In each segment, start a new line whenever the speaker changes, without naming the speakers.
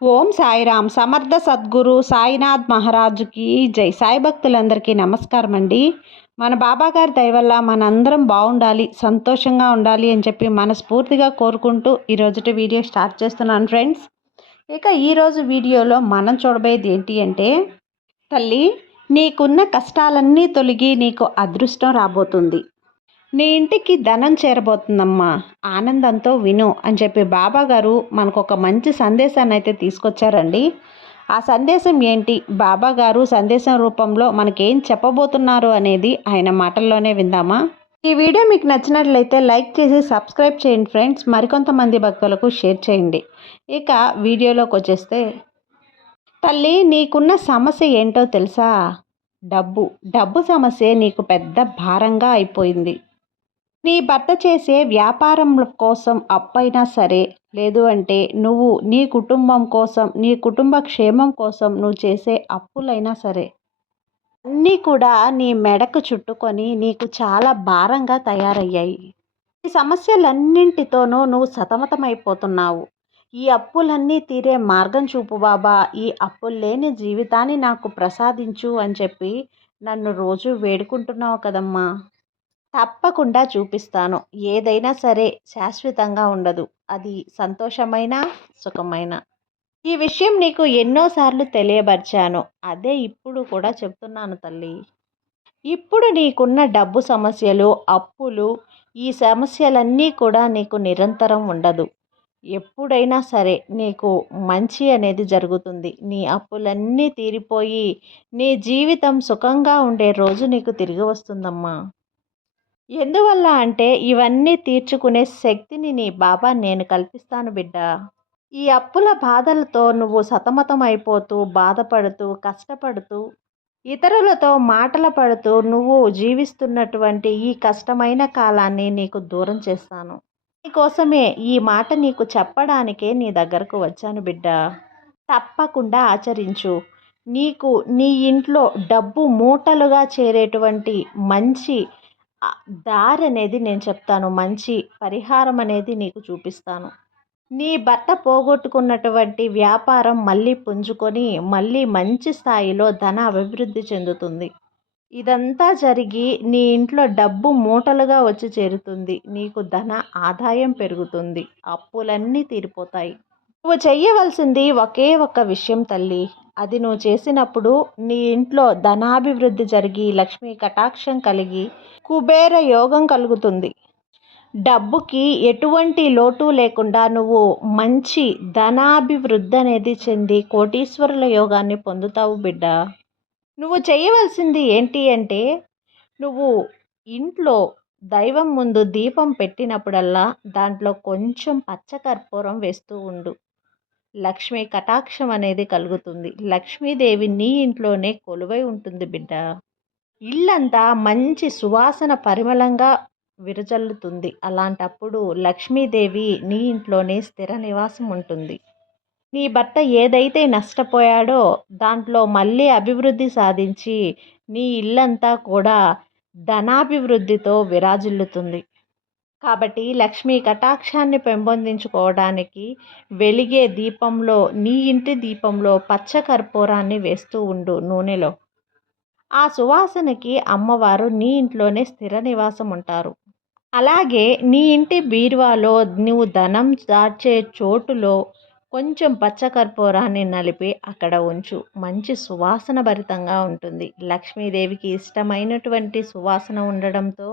ఓం సాయిరామ్. సమర్థ సద్గురు సాయినాథ్ మహారాజుకి జై. సాయి భక్తులందరికీ నమస్కారం అండి మన బాబాగారి దయవల్ల మనందరం బాగుండాలి సంతోషంగా ఉండాలి అని చెప్పి మనస్ఫూర్తిగా కోరుకుంటూ ఈరోజుటి వీడియో స్టార్ట్ చేస్తున్నాను ఫ్రెండ్స్. ఇక ఈరోజు వీడియోలో మనం చూడబోయేది ఏంటి అంటే తల్లి నీకున్న కష్టాలన్నీ తొలగి నీకు అదృష్టం రాబోతుంది. నీ ఇంటికి ధనం చేరబోతుందమ్మా. ఆనందంతో విను అని చెప్పి బాబా గారు మనకు ఒక మంచి సందేశాన్ని అయితే తీసుకొచ్చారండి. ఆ సందేశం ఏంటి? బాబాగారు సందేశం రూపంలో మనకేం చెప్పబోతున్నారు అనేది ఆయన మాటల్లోనే విందామా? ఈ వీడియో మీకు నచ్చినట్లయితే లైక్ చేసి సబ్స్క్రైబ్ చేయండి ఫ్రెండ్స్. మరికొంతమంది భక్తులకు షేర్ చేయండి. ఇక వీడియోలోకి వచ్చేస్తే తల్లి నీకున్న సమస్య ఏంటో తెలుసా? డబ్బు. డబ్బు సమస్య నీకు పెద్ద భారంగా అయిపోయింది. నీ భర్త చేసే వ్యాపారం కోసం అప్పైనా సరే లేదు అంటే నువ్వు నీ కుటుంబం కోసం నీ కుటుంబ క్షేమం కోసం నువ్వు చేసే అప్పులైనా సరే అన్నీ కూడా నీ మెడకు చుట్టుకొని నీకు చాలా భారంగా తయారయ్యాయి. ఈ సమస్యలన్నింటితోనూ నువ్వు సతమతమైపోతున్నావు. ఈ అప్పులన్నీ తీరే మార్గం చూపు బాబా. ఈ అప్పులు లేని జీవితాన్ని నాకు ప్రసాదించు అని చెప్పి నన్ను రోజు వేడుకుంటున్నావు కదమ్మా. తప్పకుండా చూపిస్తాను. ఏదైనా సరే శాశ్వతంగా ఉండదు. అది సంతోషమైన సుఖమైన. ఈ విషయం నీకు ఎన్నోసార్లు తెలియబరిచాను. అదే ఇప్పుడు కూడా చెప్తున్నాను తల్లి. ఇప్పుడు నీకున్న డబ్బు సమస్యలు అప్పులు ఈ సమస్యలన్నీ కూడా నీకు నిరంతరం ఉండదు. ఎప్పుడైనా సరే నీకు మంచి అనేది జరుగుతుంది. నీ అప్పులన్నీ తీరిపోయి నీ జీవితం సుఖంగా ఉండే రోజు నీకు తిరిగి వస్తుందమ్మా. ఎందువల్ల అంటే ఇవన్నీ తీర్చుకునే శక్తిని నీ బాబా నేను కల్పిస్తాను బిడ్డ. ఈ అప్పుల బాధలతో నువ్వు సతమతం అయిపోతూ బాధపడుతూ కష్టపడుతూ ఇతరులతో మాటల పడుతూ నువ్వు జీవిస్తున్నటువంటి ఈ కష్టమైన కాలాన్ని నీకు దూరం చేస్తాను. నీకోసమే ఈ మాట నీకు చెప్పడానికే నీ దగ్గరకు వచ్చాను బిడ్డ. తప్పకుండా ఆచరించు. నీకు నీ ఇంట్లో డబ్బు మూటలుగా చేరేటువంటి మంచి దారి అనేది నేను చెప్తాను. మంచి పరిహారం అనేది నీకు చూపిస్తాను. నీ భర్త పోగొట్టుకున్నటువంటి వ్యాపారం మళ్ళీ పుంజుకొని మళ్ళీ మంచి స్థాయిలో ధన అభివృద్ధి చెందుతుంది. ఇదంతా జరిగి నీ ఇంట్లో డబ్బు మూటలుగా వచ్చి చేరుతుంది. నీకు ధన ఆదాయం పెరుగుతుంది. అప్పులన్నీ తీరిపోతాయి. నువ్వు చెయ్యవలసింది ఒకే ఒక్క విషయం తల్లి. అది నువ్వు చేసినప్పుడు నీ ఇంట్లో ధనాభివృద్ధి జరిగి లక్ష్మీ కటాక్షం కలిగి కుబేర యోగం కలుగుతుంది. డబ్బుకి ఎటువంటి లోటు లేకుండా నువ్వు మంచి ధనాభివృద్ధి అనేది చెంది కోటీశ్వరుల యోగాన్ని పొందుతావు బిడ్డ. నువ్వు చేయవలసింది ఏంటి అంటే నువ్వు ఇంట్లో దైవం ముందు దీపం పెట్టినప్పుడల్లా దాంట్లో కొంచెం పచ్చకర్పూరం వేస్తూ ఉండు. లక్ష్మీ కటాక్షం అనేది కలుగుతుంది. లక్ష్మీదేవి నీ ఇంట్లోనే కొలువై ఉంటుంది బిడ్డ. ఇల్లంతా మంచి సువాసన పరిమళంగా విరజల్లుతుంది. అలాంటప్పుడు లక్ష్మీదేవి నీ ఇంట్లోనే స్థిర నివాసం ఉంటుంది. నీ భర్త ఏదైతే నష్టపోయాడో దాంట్లో మళ్ళీ అభివృద్ధి సాధించి నీ ఇల్లంతా కూడా ధనాభివృద్ధితో విరాజిల్లుతుంది. కాబట్టి లక్ష్మీ కటాక్షాన్ని పెంపొందించుకోవడానికి వెలిగే దీపంలో నీ ఇంటి దీపంలో పచ్చ కర్పూరాన్ని వేస్తూ ఉండు నూనెలో. ఆ సువాసనకి అమ్మవారు నీ ఇంట్లోనే స్థిర నివాసం ఉంటారు అలాగే నీ ఇంటి బీరువాలో నువ్వు ధనం దాచే చోటులో కొంచెం పచ్చకర్పూరాన్ని నలిపి అక్కడ ఉంచు. మంచి సువాసన భరితంగా ఉంటుంది. లక్ష్మీదేవికి ఇష్టమైనటువంటి సువాసన ఉండడంతో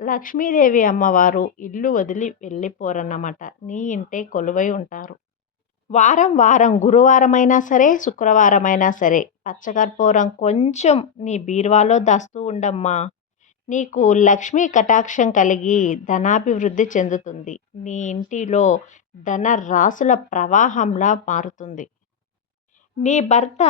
లక్ష్మీదేవి అమ్మవారు ఇల్లు వదిలి వెళ్ళిపోరన్నమాట. నీ ఇంటే కొలువై ఉంటారు. వారం వారం గురువారమైనా సరే శుక్రవారమైనా సరే పచ్చకర్పూరం కొంచెం నీ బీరువాలో దాస్తూ ఉండమ్మా. నీకు లక్ష్మీ కటాక్షం కలిగి ధనాభివృద్ధి చెందుతుంది. నీ ఇంటిలో ధన రాసుల ప్రవాహంలా మారుతుంది. నీ భర్త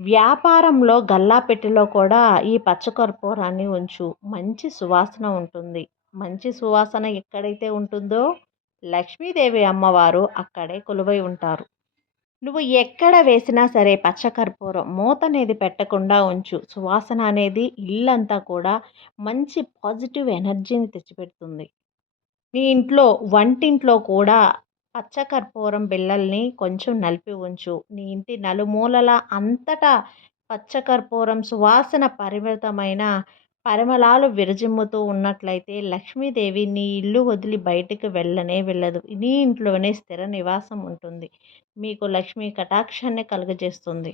వ్యాపారంలో గల్లాపెట్టెలో కూడా ఈ పచ్చకర్పూరాన్ని ఉంచు. మంచి సువాసన ఉంటుంది. మంచి సువాసన ఎక్కడైతే ఉంటుందో లక్ష్మీదేవి అమ్మవారు అక్కడే కొలువై ఉంటారు. నువ్వు ఎక్కడ వేసినా సరే పచ్చకర్పూరం మూత అనేది పెట్టకుండా ఉంచు. సువాసన అనేది ఇల్లంతా కూడా మంచి పాజిటివ్ ఎనర్జీని తెచ్చిపెడుతుంది. నీ ఇంట్లో వంటింట్లో కూడా పచ్చకర్పూరం బిళ్ళల్ని కొంచెం నలిపి ఉంచు. నీ ఇంటి నలుమూలల అంతటా పచ్చకర్పూరం సువాసన పరిమితమైన పరిమళాలు విరజిమ్ముతూ ఉన్నట్లయితే లక్ష్మీదేవి నీ ఇల్లు వదిలి బయటికి వెళ్ళనే వెళ్ళదు. నీ ఇంట్లోనే స్థిర నివాసం ఉంటుంది. మీకు లక్ష్మీ కటాక్షాన్ని కలుగజేస్తుంది.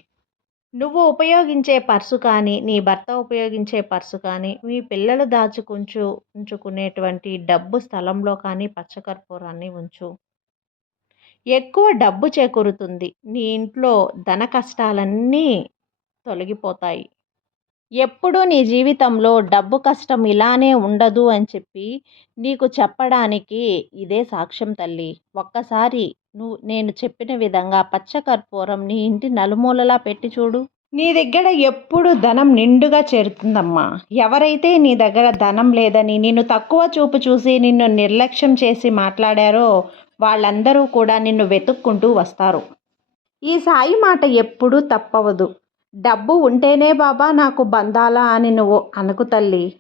నువ్వు ఉపయోగించే పర్సు కానీ నీ భర్త ఉపయోగించే పర్సు కానీ మీ పిల్లలు దాచుకుంచు ఉంచుకునేటువంటి డబ్బు స్థలంలో కానీ పచ్చకర్పూరాన్ని ఉంచు. ఎక్కువ డబ్బు చేకూరుతుంది. నీ ఇంట్లో ధన కష్టాలన్నీ తొలగిపోతాయి. ఎప్పుడూ నీ జీవితంలో డబ్బు కష్టం ఇలానే ఉండదు అని చెప్పి నీకు చెప్పడానికి ఇదే సాక్ష్యం తల్లి. ఒక్కసారి నువ్వు నేను చెప్పిన విధంగా పచ్చకర్పూరం నీ ఇంటి నలుమూలలా పెట్టి చూడు. నీ దగ్గర ఎప్పుడు ధనం నిండుగా చేరుతుందమ్మా. ఎవరైతే నీ దగ్గర ధనం లేదని నిన్ను తక్కువ చూపు చూసి నిన్ను నిర్లక్ష్యం చేసి మాట్లాడారో వాళ్ళందరూ కూడా నిన్ను వెతుక్కుంటూ వస్తారు. ఈ సాయి మాట ఎప్పుడూ తప్పవదు. డబ్బు ఉంటేనే బాబా నాకు బంధాలా అని నువ్వు అనుకు తల్లి.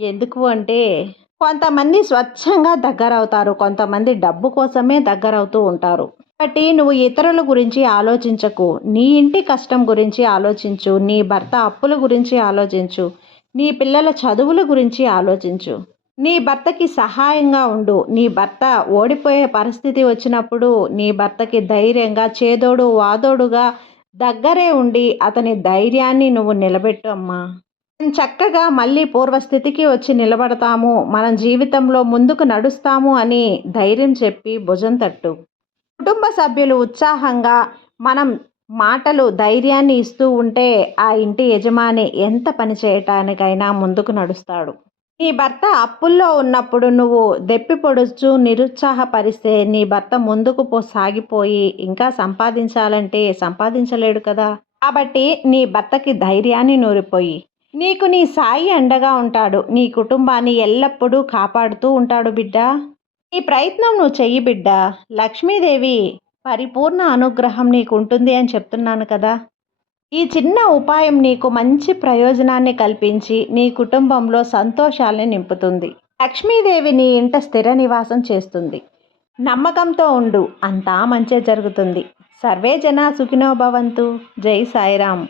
ఎందుకు అంటే కొంతమంది స్వచ్ఛంగా దగ్గరవుతారు కొంతమంది డబ్బు కోసమే దగ్గరవుతూ ఉంటారు. కాబట్టి నువ్వు ఇతరుల గురించి ఆలోచించకు. నీ ఇంటి కష్టం గురించి ఆలోచించు నీ భర్త అప్పుల గురించి ఆలోచించు నీ పిల్లల చదువుల గురించి ఆలోచించు. నీ భర్తకి సహాయంగా ఉండు. నీ భర్త ఓడిపోయే పరిస్థితి వచ్చినప్పుడు నీ భర్తకి ధైర్యంగా చేదోడు వాదోడుగా దగ్గరే ఉండి అతని ధైర్యాన్ని నువ్వు నిలబెట్టు అమ్మా. చక్కగా మళ్ళీ పూర్వస్థితికి వచ్చి నిలబడతాము. మన జీవితంలో ముందుకు నడుస్తాము అని ధైర్యం చెప్పి భుజం తట్టు. కుటుంబ సభ్యులు ఉత్సాహంగా మనం మాటలు ధైర్యాన్ని ఇస్తూ ఉంటే ఆ ఇంటి యజమాని ఎంత పని చేయటానికైనా ముందుకు నడుస్తాడు. నీ భర్త అప్పుల్లో ఉన్నప్పుడు నువ్వు దెప్పి పొడుచు నిరుత్సాహపరిస్తే నీ భర్త ముందుకు పో సాగిపోయి ఇంకా సంపాదించాలంటే సంపాదించలేడు కదా. కాబట్టి నీ భర్తకి ధైర్యాన్ని నూరిపోయి. నీకు నీ సాయి అండగా ఉంటాడు. నీ కుటుంబాన్ని ఎల్లప్పుడూ కాపాడుతూ ఉంటాడు బిడ్డ. ఈ ప్రయత్నం నువ్వు చెయ్యి బిడ్డ. లక్ష్మీదేవి పరిపూర్ణ అనుగ్రహం నీకు ఉంటుంది అని చెప్తున్నాను కదా. ఈ చిన్న ఉపాయం నీకు మంచి ప్రయోజనాన్ని కల్పించి నీ కుటుంబంలో సంతోషాల్ని నింపుతుంది. లక్ష్మీదేవి నీ ఇంట స్థిర నివాసం చేస్తుంది. నమ్మకంతో ఉండు అంతా మంచే జరుగుతుంది. సర్వే జనా సుఖినోభవంతు జై సాయిరామ్.